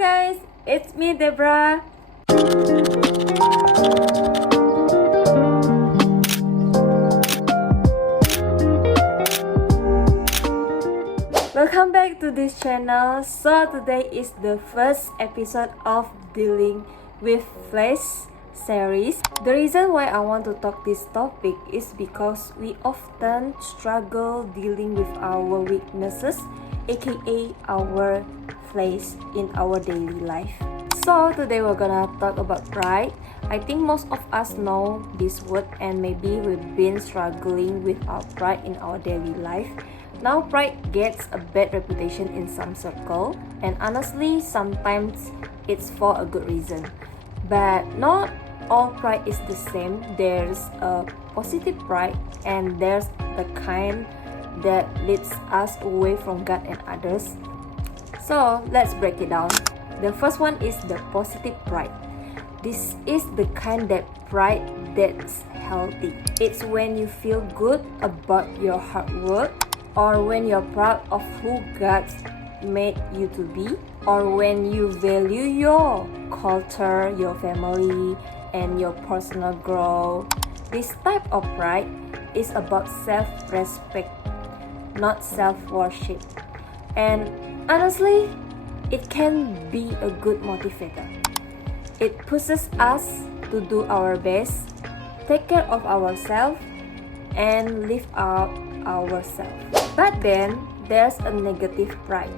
guys, it's me Debora. Welcome back to this channel. So today is the first episode of Dealing with Flesh series. The reason why I want to talk this topic is because we often struggle dealing with our weaknesses, aka our flesh in our daily life. So today we're gonna talk about pride. I think most of us know this word and maybe we've been struggling with our pride in our daily life. Now pride gets a bad reputation in some circle, and honestly sometimes it's for a good reason. But not all pride is the same. There's a positive pride and there's the kind that leads us away from God and others. So let's break it down. The first one is the positive pride. This is the kind that pride that's healthy. It's when you feel good about your hard work, or when you're proud of who God made you to be, or when you value your culture, your family, and your personal growth. This type of pride is about self-respect, not self-worship. And honestly, it can be a good motivator. It pushes us to do our best, take care of ourselves, and live out ourselves. But then there's a negative pride,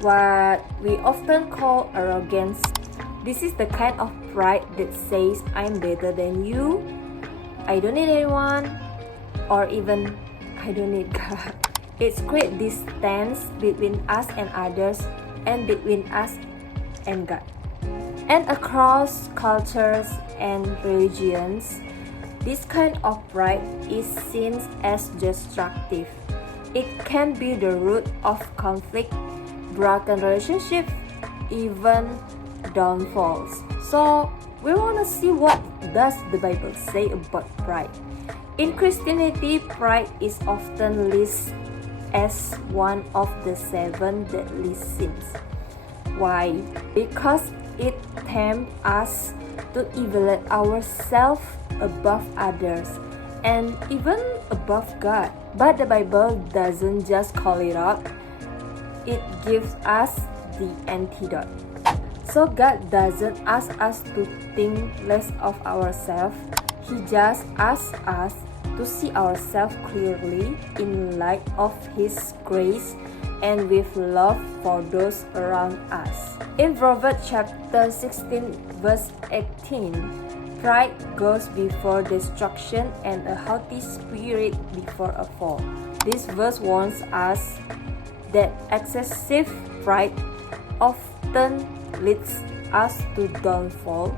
what we often call arrogance. This is the kind of pride that says I'm better than you, I don't need anyone, or even I don't need God. It's create distance between us and others, and between us and God. And across cultures and religions, this kind of pride is seen as destructive. It can be the root of conflict, broken relationships, even downfalls. So we want to see what does the Bible say about pride. In Christianity, pride is often listed as one of the 7 deadly sins. Why? Because it tempts us to evaluate ourselves above others and even above God. But the Bible doesn't just call it out, it gives us the antidote. So God doesn't ask us to think less of ourselves, He just asks us to see ourselves clearly in light of His grace and with love for those around us. In Proverbs chapter 16 verse 18, pride goes before destruction and a haughty spirit before a fall. This verse warns us that excessive pride often leads us to downfall.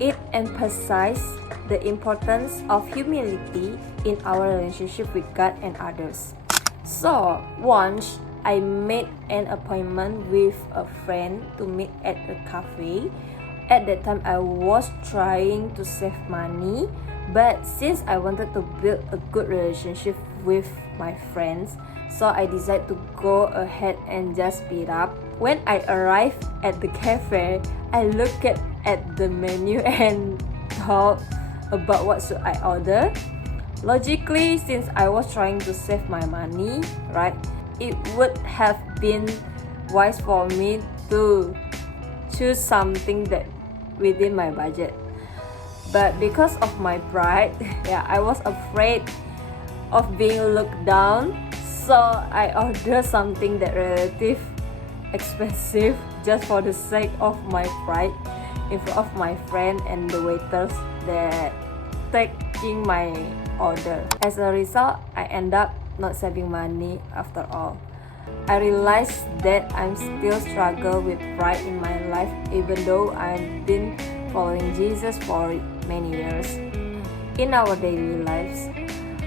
It emphasizes the importance of humility in our relationship with God and others. So once I made an appointment with a friend to meet at a cafe. At that time, I was trying to save money, but since I wanted to build a good relationship with my friends, so I decided to go ahead and just speed up. When I arrived at the cafe, I looked at the menu and thought about what should I order. Logically, since I was trying to save my money, right, it would have been wise for me to choose something that within my budget. But because of my pride, I was afraid of being looked down, so I ordered something that relative expensive just for the sake of my pride in front of my friend and the waiters that taking my order. As a result, I end up not saving money after all. I realized that I'm still struggle with pride in my life even though I've been following Jesus for many years. In our daily lives,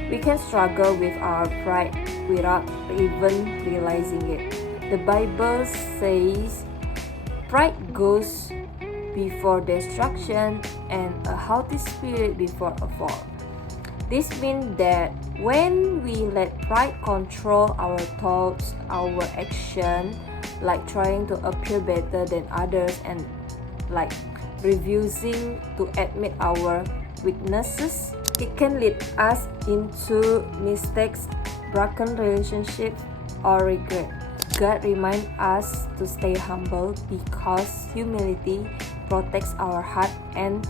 we can struggle with our pride without even realizing it. The Bible says pride goes before destruction and a haughty spirit before a fall. This means that when we let pride control our thoughts, our action, like trying to appear better than others and like refusing to admit our weaknesses. It can lead us into mistakes, broken relationships, or regret. God reminds us to stay humble because humility protects our heart and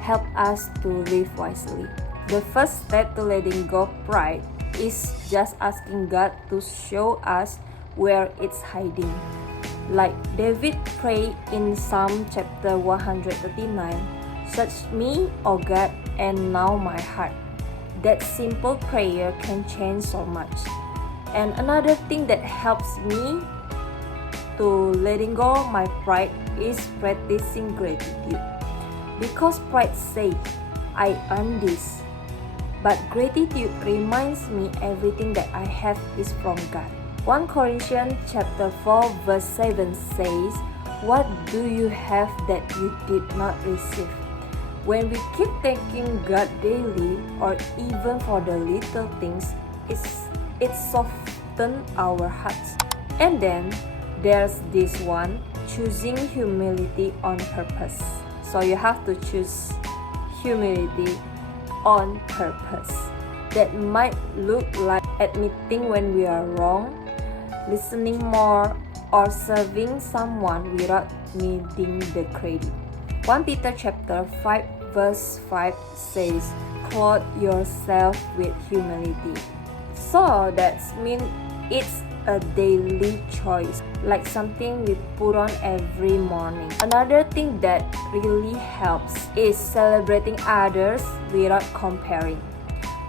help us to live wisely. The first step to letting go pride is just asking God to show us where it's hiding. Like David prayed in Psalm chapter 139, "Search me, O God, and know my heart." That simple prayer can change so much. And another thing that helps me to letting go my pride is practicing gratitude. Because pride says, I earn this. But gratitude reminds me everything that I have is from God. 1 Corinthians chapter 4 verse 7 says, "What do you have that you did not receive?" When we keep thanking God daily or even for the little things, it softens our hearts. And then there's this one, choosing humility on purpose. So you have to choose humility on purpose. That might look like admitting when we are wrong, listening more, or serving someone without needing the credit. 1 Peter chapter 5 verse 5 says, "Clothe yourself with humility." So that means it's a daily choice, like something we put on every morning. Another thing that really helps is celebrating others without comparing.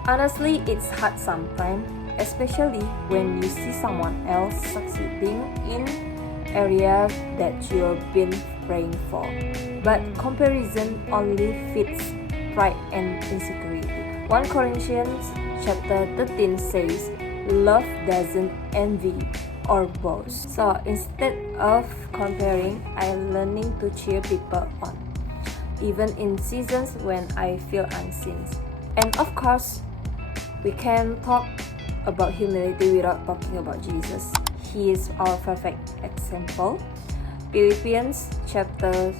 Honestly, it's hard sometimes, especially when you see someone else succeeding in areas that you've been praying for. But comparison only feeds pride and insecurity. 1 Corinthians chapter 13 says, "Love doesn't envy or boast." So instead of comparing, I'm learning to cheer people on, even in seasons when I feel unseen. And of course, we can talk about humility without talking about Jesus. He is our perfect example. Philippians chapter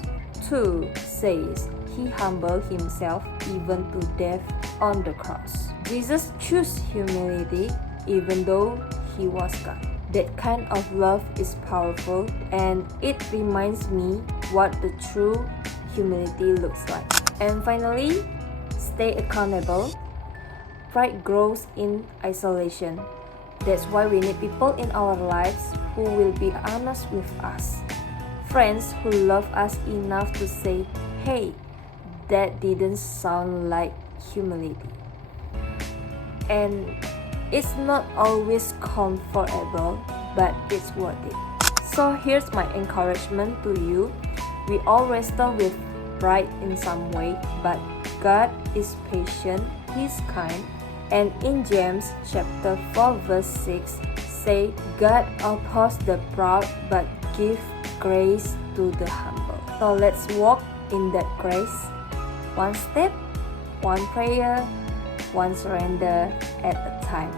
2 says, "He humbled himself even to death on the cross." Jesus chose humility even though he was God. That kind of love is powerful, and it reminds me what the true humility looks like. And finally, stay accountable. Pride grows in isolation. That's why we need people in our lives who will be honest with us. Friends who love us enough to say, "Hey, that didn't sound like humility." And it's not always comfortable, but it's worth it. So here's my encouragement to you. We all wrestle with pride in some way, but God is patient, He's kind. And in James chapter 4 verse 6 say, "God opposes the proud but give grace to the humble." So let's walk in that grace. One step, one prayer, one surrender at a time.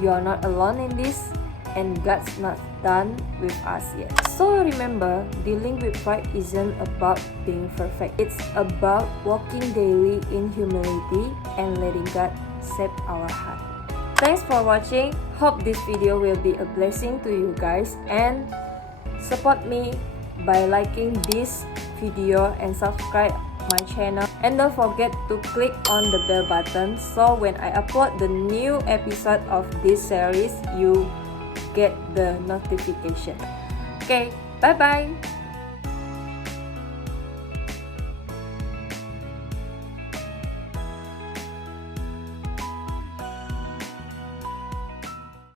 You are not alone in this, and God's not done with us yet. So remember, dealing with pride isn't about being perfect. It's about walking daily in humility and letting God shape our heart. Thanks for watching. Hope this video will be a blessing to you guys, and support me by liking this video and subscribe my channel, and don't forget to click on the bell button so when I upload the new episode of this series you get the notification. Okay, bye bye.